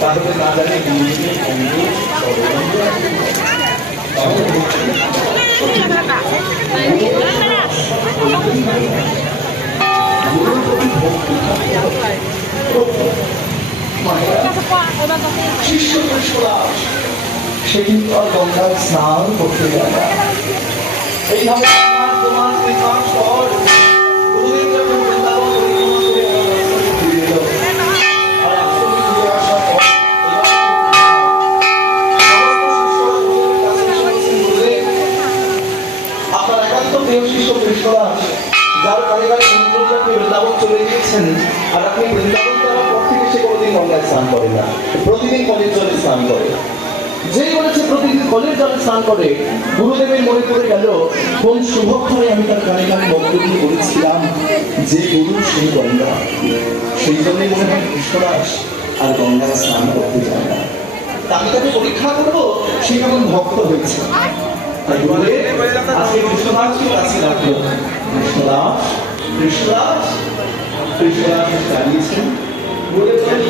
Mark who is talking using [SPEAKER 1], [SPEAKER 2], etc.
[SPEAKER 1] তাহলে না জানি গুরুদেবের বন্ধু শিষ্য বৈষ্ণব সে কিন্তু আর গঙ্গায় স্নান করতে যায় না। এইভাবে আপনার একান্ত প্রিয় শিষ্য কৃষ্ণদাস যার পরিবারে মন্দিরে আপনি বৃন্দাবন চলে গিয়েছেন, আর আপনি বৃন্দাবন যাওয়ার পর থেকে সে কোনোদিন গঙ্গায় স্নান করে না। প্রতিদিন কলের জলে স্নান করে। যেই বলেছে প্রতিদিন কলের জলে স্নান করে, গুরুদেবের মনে পড়ে গেল, কোন শুভক্ষণে আমি তার কানে বক্তব্য করেছিলাম যে গুরু সেই গঙ্গা। সেই জন্যই মনে হয় কৃষ্ণদাস আর গঙ্গায় স্নান করতে যায় না। আমি তাকে পরীক্ষা করব, সে কেমন ভক্ত হয়েছে। তাই গুরুদেব আজকে কৃষ্ণদাস কৃষ্ণদাস কৃষ্ণদাস জানিয়েছেন গুরুদেব বলেন, "শোনো বাবা